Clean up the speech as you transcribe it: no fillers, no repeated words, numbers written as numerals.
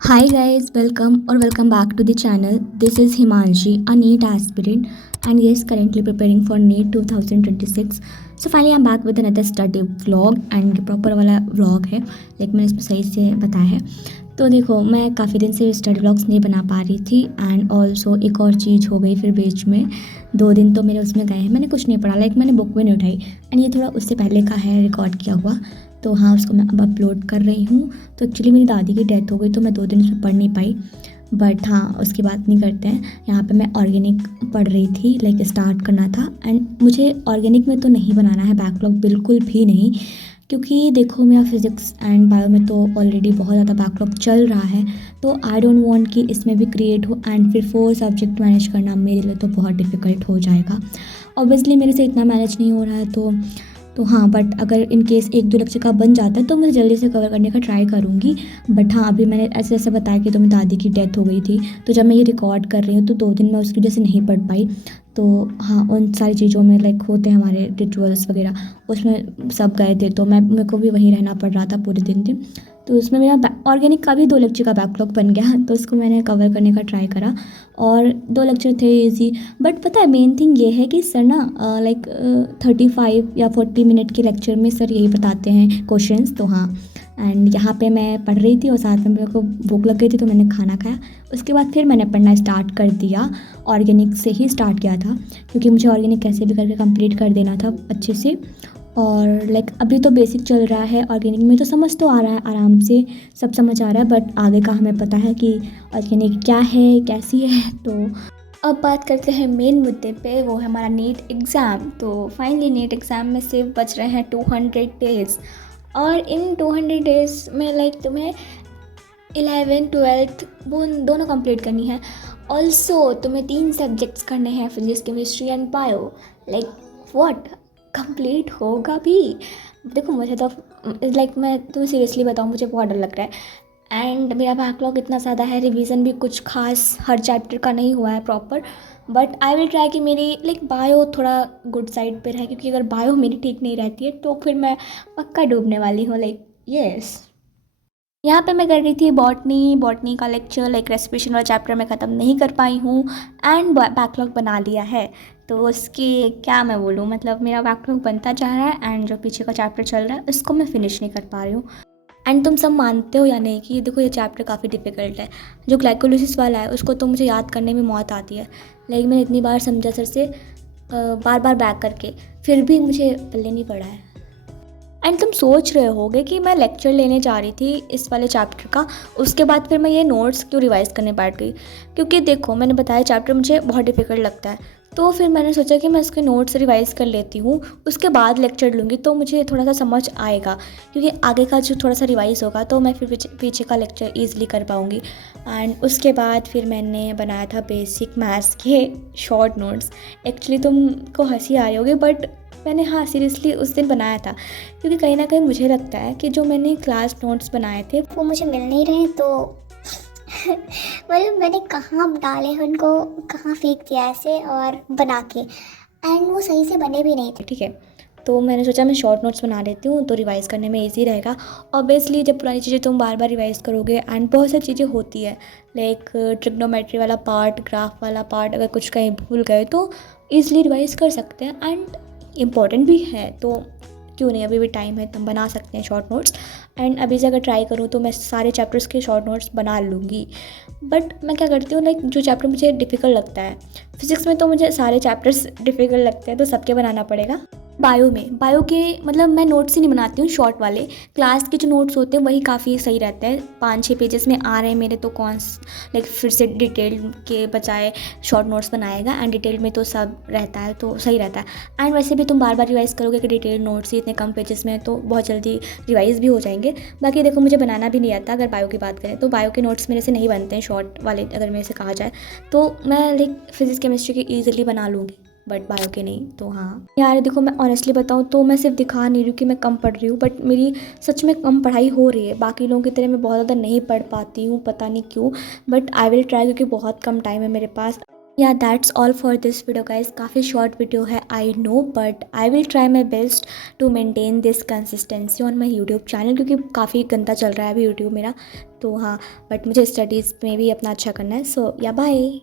Hi guys, welcome or welcome back to the channel. This is Himanshi, a NEET aspirant, and yes, currently preparing for NEET 2026. So finally I'm back with another study vlog and proper वाला vlog है, like मैंने इसमें सही से बताया है। तो देखो मैं काफ़ी दिन से स्टडी व्लॉग्स नहीं बना पा रही थी एंड ऑल्सो एक और चीज़ हो गई फिर बीच में 2 दिन तो मेरे उसमें गए हैं, मैंने कुछ नहीं पढ़ा, लाइक मैंने बुक भी नहीं उठाई एंड ये थोड़ा उससे पहले का है रिकॉर्ड किया हुआ। तो हाँ, उसको मैं अब अपलोड कर रही हूँ। तो एक्चुअली मेरी दादी की डेथ हो गई तो मैं 2 दिन उसमें पढ़ नहीं पाई, बट हाँ उसकी बात नहीं करते हैं। यहाँ पे मैं ऑर्गेनिक पढ़ रही थी, लाइक स्टार्ट करना था एंड मुझे ऑर्गेनिक में तो नहीं बनाना है बैकलॉग, बिल्कुल भी नहीं, क्योंकि देखो मेरा फिज़िक्स एंड बायो में तो ऑलरेडी बहुत ज़्यादा बैकलॉग चल रहा है। तो आई डोंट वांट कि इसमें भी क्रिएट हो एंड फिर 4 सब्जेक्ट मैनेज करना मेरे लिए तो बहुत डिफ़िकल्ट हो जाएगा। ऑब्वियसली मेरे से इतना मैनेज नहीं हो रहा है तो हाँ, बट अगर इन केस 1-2 लेक्चर का बन जाता है तो मैं जल्दी से कवर करने का ट्राई करूँगी। बट हाँ, अभी मैंने ऐसे ऐसे बताया कि तो मेरी दादी की डेथ हो गई थी, तो जब मैं ये रिकॉर्ड कर रही हूँ तो 2 दिन मैं उसकी वजह से नहीं पढ़ पाई। तो हाँ, उन सारी चीज़ों में लाइक होते हैं हमारे रिचुअल्स वगैरह, उसमें सब गए थे तो मेरे को भी वहीं रहना पड़ रहा था पूरे दिन। तो उसमें मेरा ऑर्गेनिक का भी 2 लेक्चर का बैकलॉग बन गया, तो उसको मैंने कवर करने का ट्राई करा और 2 लेक्चर थे इजी। बट पता है मेन थिंग ये है कि सर ना लाइक 35 या 40 मिनट के लेक्चर में सर यही बताते हैं क्वेश्चंस। तो हाँ, एंड यहाँ पे मैं पढ़ रही थी और साथ में मेरे को भूख लग गई थी तो मैंने खाना खाया। उसके बाद फिर मैंने पढ़ना स्टार्ट कर दिया, ऑर्गेनिक से ही स्टार्ट किया था क्योंकि मुझे ऑर्गेनिक कैसे भी करके कंप्लीट कर देना था अच्छे से। और लाइक अभी तो बेसिक चल रहा है ऑर्गेनिक में, तो समझ तो आ रहा है, आराम से सब समझ आ रहा है, बट आगे का हमें पता है कि ऑर्गेनिक क्या है कैसी है। तो अब बात करते हैं मेन मुद्दे पे, वो है हमारा नीट एग्ज़ाम। तो फाइनली नीट एग्ज़ाम में सिर्फ बच रहे हैं 200 डेज़, और इन 200 डेज़ में लाइक तुम्हें 11th 12th वो दोनों कंप्लीट करनी है। ऑल्सो तुम्हें 3 सब्जेक्ट्स करने हैं, physics chemistry and bio. Like what, complete होगा भी? देखो मुझे तो लाइक मैं तुम्हें सीरियसली बताऊँ, मुझे बहुत डर लग रहा है एंड मेरा बैकलॉग इतना ज़्यादा है, रिवीजन भी कुछ खास हर चैप्टर का नहीं हुआ है proper. But I will try कि मेरी लाइक बायो थोड़ा गुड साइड पर रहे, क्योंकि अगर बायो मेरी ठीक नहीं रहती है तो फिर मैं पक्का डूबने वाली हूँ, लाइक यस। यहाँ पे मैं कर रही थी बॉटनी का लेक्चर, लाइक रेस्पिरेशन वाला चैप्टर मैं ख़त्म नहीं कर पाई हूँ एंड बैकलॉग बना लिया है। तो उसकी क्या मैं बोलूँ, मतलब मेरा बैकलॉग बनता जा रहा है एंड जो पीछे का चैप्टर चल रहा है उसको मैं फिनिश नहीं कर पा रही हूँ। एंड तुम सब मानते हो या नहीं कि देखो ये चैप्टर काफ़ी डिफ़िकल्ट है, जो ग्लाइकोलिसिस वाला है उसको तो मुझे याद करने में मौत आती है। लाइक मैंने इतनी बार समझा सर से बार बार बैक करके, फिर भी मुझे पल्ले नहीं पड़ा है। एंड तुम सोच रहे होगे कि मैं लेक्चर लेने जा रही थी इस वाले चैप्टर का, उसके बाद फिर मैं ये नोट्स क्यों रिवाइज़ करने बैठ गई। क्योंकि देखो मैंने बताया चैप्टर मुझे बहुत डिफ़िकल्ट लगता है, तो फिर मैंने सोचा कि मैं इसके नोट्स रिवाइज़ कर लेती हूँ, उसके बाद लेक्चर लूँगी तो मुझे थोड़ा सा समझ आएगा, क्योंकि आगे का जो थोड़ा सा रिवाइज़ होगा तो मैं फिर पीछे का लेक्चर ईज़िली कर पाऊँगी। एंड उसके बाद फिर मैंने बनाया था बेसिक मैथ्स के शॉर्ट नोट्स। एक्चुअली तुमको हंसी आ रही होगी, बट मैंने हाँ सीरियसली उस दिन बनाया था, क्योंकि कहीं ना कहीं मुझे लगता है कि जो मैंने क्लास नोट्स बनाए थे वो मुझे मिल नहीं रहे, तो मतलब मैंने कहाँ डाले हैं उनको, कहाँ फेंक दिया ऐसे और बना के, एंड वो सही से बने भी नहीं थे। ठीक है, तो मैंने सोचा मैं शॉर्ट नोट्स बना लेती हूँ तो रिवाइज़ करने में इजी रहेगा। ऑब्वियसली जब पुरानी चीज़ें तुम बार बार रिवाइज़ करोगे एंड बहुत सारी चीज़ें होती है, लाइक ट्रिग्नोमेट्री वाला पार्ट, ग्राफ वाला पार्ट, अगर कुछ कहीं भूल गए तो ईज़िली रिवाइज़ कर सकते हैं एंड इम्पॉर्टेंट भी है, तो क्यों नहीं, अभी भी टाइम है, तुम बना सकते हैं शॉर्ट नोट्स। एंड अभी से अगर ट्राई करूँ तो मैं सारे चैप्टर्स के शॉर्ट नोट्स बना लूँगी। बट मैं क्या करती हूँ, लाइक जो चैप्टर मुझे डिफ़िकल्ट लगता है, फिज़िक्स में तो मुझे सारे चैप्टर्स डिफ़िकल्ट लगते हैं तो सबके बनाना पड़ेगा। बायो के मतलब मैं नोट्स ही नहीं बनाती हूँ शॉर्ट वाले, क्लास के जो नोट्स होते हैं वही काफ़ी सही रहते हैं, 5-6 पेजेस में आ रहे हैं मेरे, तो कौन लाइक फिर से डिटेल के बजाय शॉर्ट नोट्स बनाएगा एंड डिटेल में तो सब रहता है तो सही रहता है। एंड वैसे भी तुम बार बार रिवाइज़ करोगे कि डिटेल नोट्स ही इतने कम पेजेस में तो बहुत जल्दी रिवाइज़ भी हो जाएंगे। बाकी देखो मुझे बनाना भी नहीं आता, अगर बायो की बात करें तो बायो के नोट्स मेरे से नहीं बनते हैं शॉर्ट वाले, अगर मेरे से कहा जाए तो मैं लाइक फिजिक्स केमिस्ट्री के ईजिली बना लूँगी, बट बायो के नहीं। तो हाँ यार देखो मैं ऑनेस्टली बताऊँ तो मैं सिर्फ दिखा नहीं रही हूँ कि मैं कम पढ़ रही हूँ, बट मेरी सच में कम पढ़ाई हो रही है, बाकी लोगों की तरह मैं बहुत ज़्यादा नहीं पढ़ पाती हूँ, पता नहीं क्यों, बट आई विल ट्राई, क्योंकि बहुत कम टाइम है मेरे पास। Yeah that's all for this video guys, काफ़ी शॉर्ट वीडियो है I know, but I will try my best to maintain this consistency on my YouTube channel, क्योंकि काफ़ी गंदा चल रहा है अभी यूट्यूब मेरा। तो हाँ, बट मुझे स्टडीज़ में भी अपना अच्छा करना है। सो या बाय।